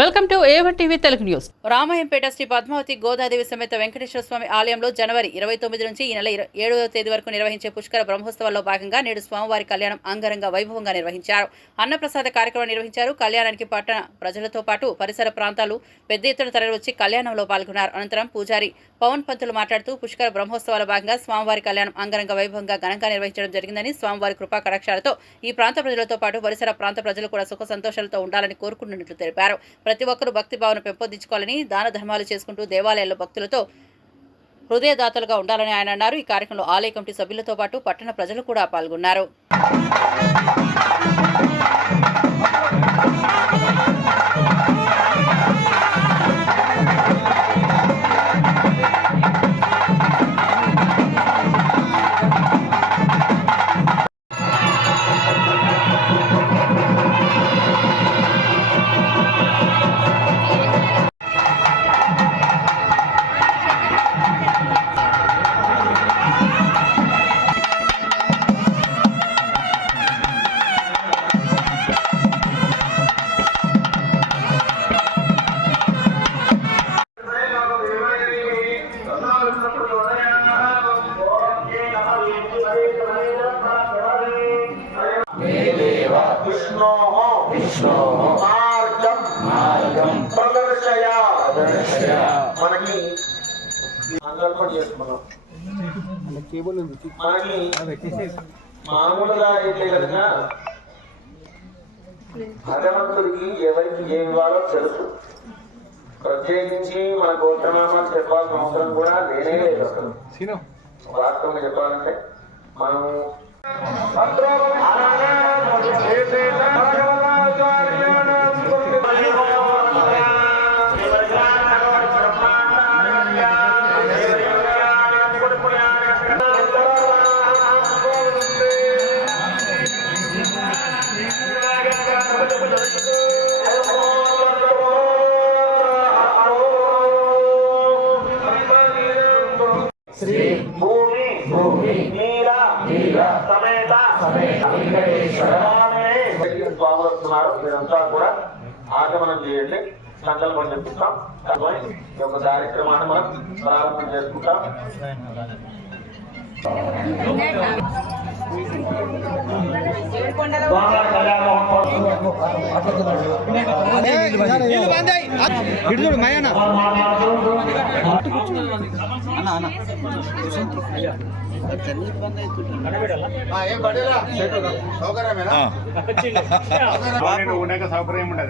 Welcome to A1 TV Telugu news. Ramayampet Sri Padmavathi Godadevi సమేత వెంకటేశ్వర స్వామి ఆలయంలో జనవరి 29 నుంచి ఈ నెల 7వ తేదీ వరకు నిర్వహించే పుష్కర బ్రహ్మోత్సవాల్లో భాగంగా నేడు స్వామివారి కళ్యాణం అంగరంగ వైభవంగా నిర్వహించారు. అన్నప్రసాద కార్యక్రమం నిర్వహించారు. కళ్యాణానికి పట్టణ ప్రజలతో పాటు పరిసర ప్రాంతాలు పెద్ద ఎత్తున తరలివచ్చి కళ్యాణంలో పాల్గొన్నారు. అనంతరం పూజారి పవన్ పంతులు మాట్లాడుతూ పుష్కర బ్రహ్మోత్సవాల భాగంగా స్వామివారి కళ్యాణం అంగరంగ వైభవంగా ఘనంగా నిర్వహించడం జరిగిందని, స్వామివారి కృపా కటాక్షాలతో ఈ ప్రాంత ప్రజలతో పాటు పరిసర ప్రాంత ప్రజలు కూడా సుఖ సంతోషాలతో ఉండాలని కోరుకుంటున్నట్లు తెలిపారు. ప్రతి ఒక్కరూ భక్తి భావన పెంపొందించుకోవాలని, దాన ధర్మాలు చేసుకుంటూ దేవాలయాల్లో భక్తులతో హృదయదాతలుగా ఉండాలని ఆయన అన్నారు. ఈ కార్యక్రమంలో ఆలయ కమిటీ సభ్యులతో పాటు పట్టణ ప్రజలు కూడా పాల్గొన్నారు. మనకి సంకల్పం చేసుకున్నాం. మనకి మామూలుగా అయితే కనుక భగవంతుడికి ఎవరికి ఏమి ఇవ్వాలో తెలుసు. ప్రత్యేకించి మన గోత్రనామాలు చెప్పాల్సిన అవసరం కూడా లేనే లేదు. అసలు వాస్తవంగా చెప్పాలంటే మనం స్వాములు మీరంతా కూడా ఆగమనం చేయండి. సంకల్పం చెప్తాం. ఈ యొక్క కార్యక్రమాన్ని మనం ప్రారంభం చేసుకుంటాం. సౌకర్యం ఉండదు.